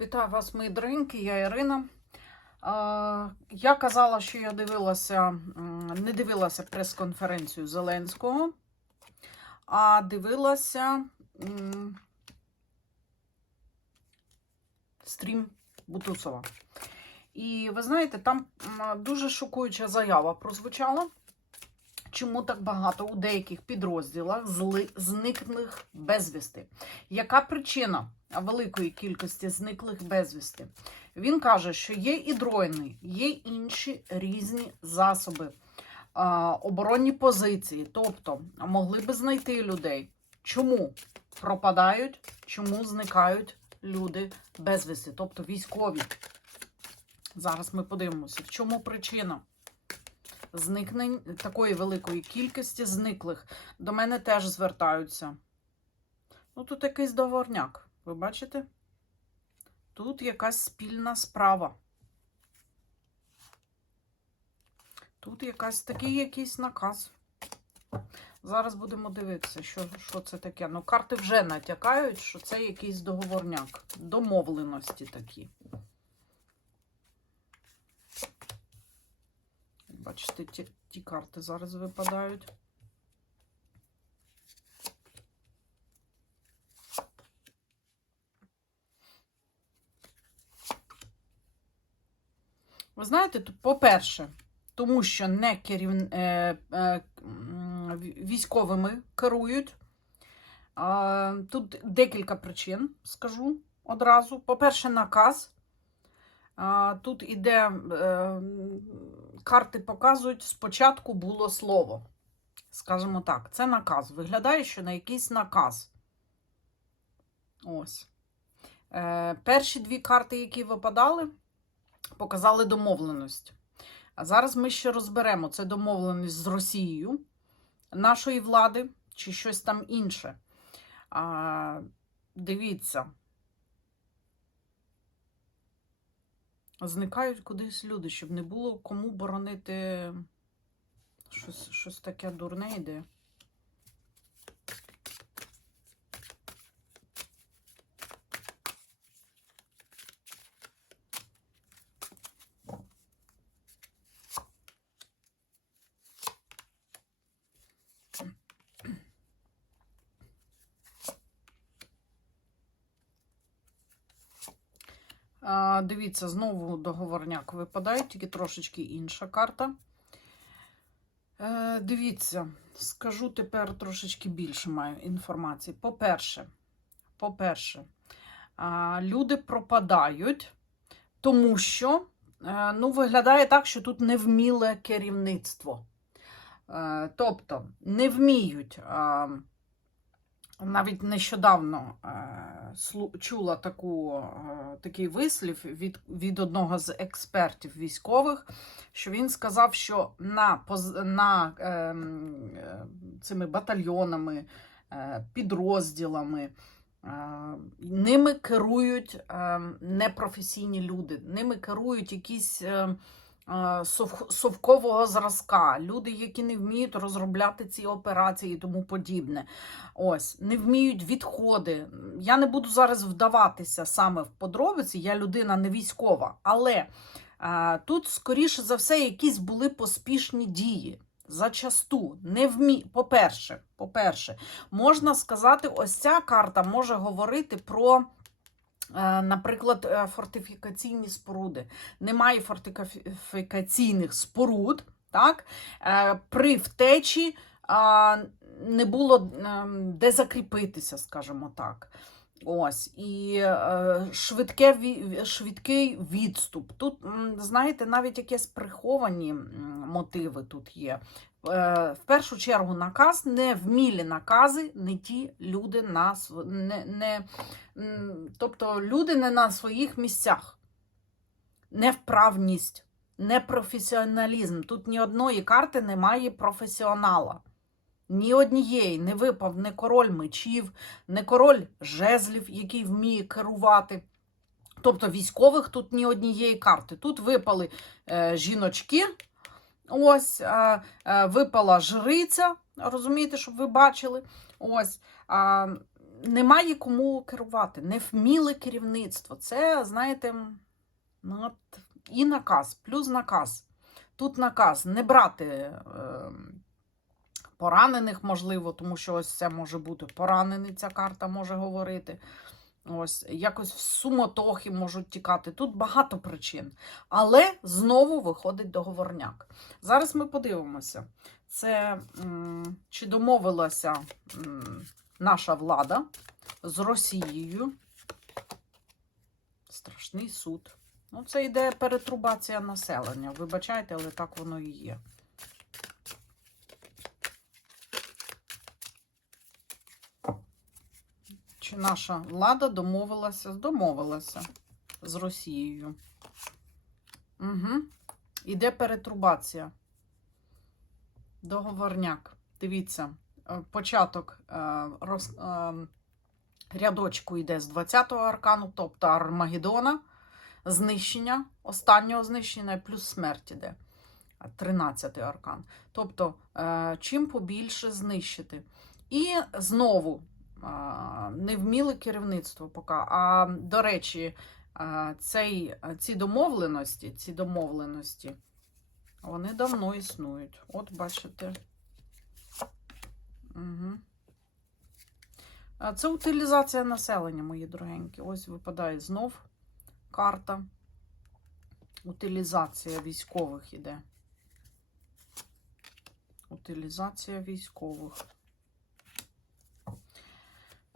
Вітаю вас, мої дорогенькі, я Ірина. Я казала, що я дивилася, не дивилася прес-конференцію Зеленського, а дивилася стрім Бутусова. І ви знаєте, там дуже шокуюча заява прозвучала. Чому так багато у деяких підрозділах зли- зниклих безвісти? Яка причина великої кількості зниклих безвісти? Він каже, що є і дрони, є інші різні засоби, а, оборонні позиції, тобто могли би знайти людей. Чому пропадають, чому зникають люди безвісти, тобто військові? Зараз ми подивимося, в чому причина зникнень такої великої кількості зниклих. До мене теж звертаються. Ну, тут якийсь договорняк. Ви бачите? Тут якась спільна справа. Тут якась такий якийсь наказ. Зараз будемо дивитися, що, що це таке. Ну, карти вже натякають, що це якийсь договорняк. Домовленості такі. Бачите, ті, ті карти зараз випадають. Ви знаєте, по-перше, тому що не керів... е, е, військовими керують. Тут декілька причин, скажу одразу. По-перше, наказ. Тут іде, е, карти показують, спочатку було слово. Скажімо так, це наказ. Виглядає, що на якийсь наказ. Ось. Е, Перші дві карти, які випадали, показали домовленість. А зараз ми ще розберемо, це домовленість з Росією нашої влади чи щось там інше. Дивіться. Зникають кудись люди, щоб не було кому боронити щось, щось таке дурне йде. А, Дивіться, знову договорняк випадає, тільки трошечки інша карта. Е, Дивіться, скажу тепер трошечки більше маю інформації. По-перше, по-перше, люди пропадають, тому що е, ну, виглядає так, що тут невміле керівництво. Е, Тобто не вміють. Навіть нещодавно е, чула таку, е, такий вислів від, від одного з експертів військових, що він сказав, що на, на е, м, е, цими батальйонами, підрозділами. Ними керують е, непрофесійні люди, ними керують якісь е, е, сов- совкового зразка, люди, які не вміють розробляти ці операції і тому подібне. Ось, не вміють відходи. Я не буду зараз вдаватися саме в подробиці, я людина не військова, але е, тут, скоріше за все, якісь були поспішні дії. Зачасту не вмі... По-перше, по-перше, можна сказати, ось ця карта може говорити про. Е, Наприклад, е, фортифікаційні споруди. Немає фортифікаційних споруд, так? Е, При втечі не було де закріпитися, скажімо так. Ось, і швидке, швидкий відступ. Тут, знаєте, навіть якісь приховані мотиви тут є. Е, в першу чергу наказ, невмілі накази, не ті люди на не, не, тобто люди не на своїх місцях. Невправність, непрофесіоналізм. Тут ні одної карти немає професіонала. Ні однієї не випав не король мечів, не король жезлів, який вміє керувати. Тобто військових тут ні однієї карти. Тут випали е, жіночки, ось, е, випала жриця, розумієте, щоб ви бачили. Ось, немає кому керувати, не вміле керівництво. Це, знаєте, ну, і наказ, плюс наказ. Тут наказ не брати е, поранених, можливо, тому що ось це може бути поранений, ця карта може говорити. Ось, якось в суматохи можуть тікати. Тут багато причин. Але знову виходить договорняк. Зараз ми подивимося, це чи домовилася наша влада з Росією. Страшний суд. Ну, це йде перетрубація населення. Вибачайте, але так воно і є. Чи наша влада домовилася? Домовилася з Росією. Угу. Іде перетрубація. Договорняк. Дивіться, е, початок е, роз, е, рядочку йде з 20-го аркану, тобто Армагеддона, знищення, останнього знищення, плюс смерть іде. 13-й аркан. Тобто, чим побільше знищити. І знову невміле керівництво поки. А до речі, цей, ці домовленості, ці домовленості, вони давно існують. От бачите. Угу. Це утилізація населення, мої дорогенькі. Ось випадає знов карта. Утилізація військових іде. Утилізація військових.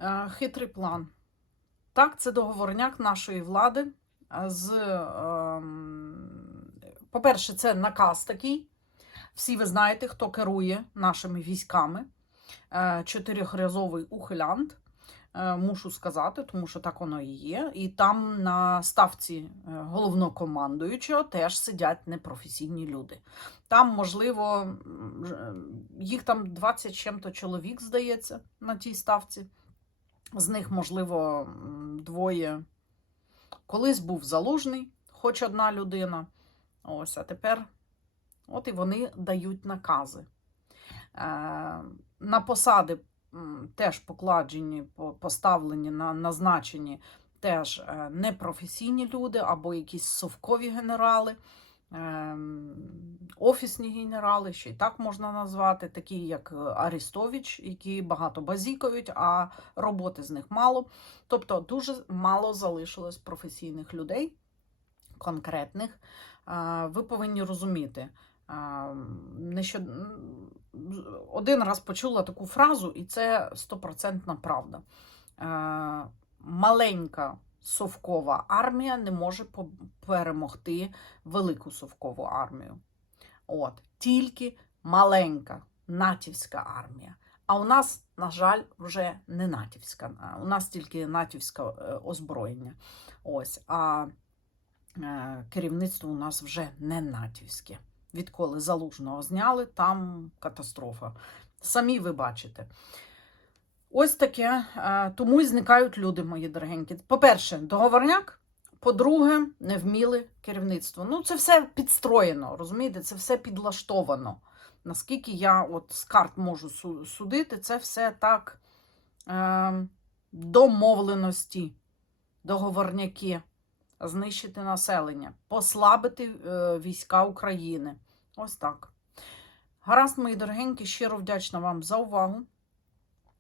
Е, Хитрий план. Так, це договорняк нашої влади з. ем, По-перше, це наказ такий. Всі ви знаєте, хто керує нашими військами. Е, Чотирьохразовий ухилянт. Е, Мушу сказати, тому що так воно і є. І там на ставці е, головнокомандуючого теж сидять непрофесійні люди. Там, можливо, їх там 20 чим-то чоловік, здається, на тій ставці. З них, можливо, двоє. Колись був залужний, хоч одна людина. Ось, а тепер от і вони дають накази. Е, на посади теж покладені, поставлені, назначені теж е, непрофесійні люди або якісь совкові генерали, офісні генерали, ще й так можна назвати, такі як Арістович, які багато базікують, а роботи з них мало. Тобто дуже мало залишилось професійних людей, конкретних. Е, Ви повинні розуміти. е, Нещод... м, Один раз почула таку фразу, і це стопроцентна правда. Е, Маленька совкова армія не може перемогти велику совкову армію. От, тільки маленька натівська армія. А у нас, на жаль, вже не натівська. У нас тільки натівське озброєння. Ось, а е, керівництво у нас вже не натівське. Відколи залужного зняли, там катастрофа. Самі ви бачите. Ось таке. е, Тому і зникають люди, мої дорогенькі. По-перше, договорняк. По-друге, невміле керівництво. Ну, це все підстроєно, розумієте, це все підлаштовано. Наскільки я от з карт можу судити, це все так е, домовленості, договорняки, знищити населення, послабити е, війська України. Ось так. Гаразд, мої дорогенькі, щиро вдячна вам за увагу.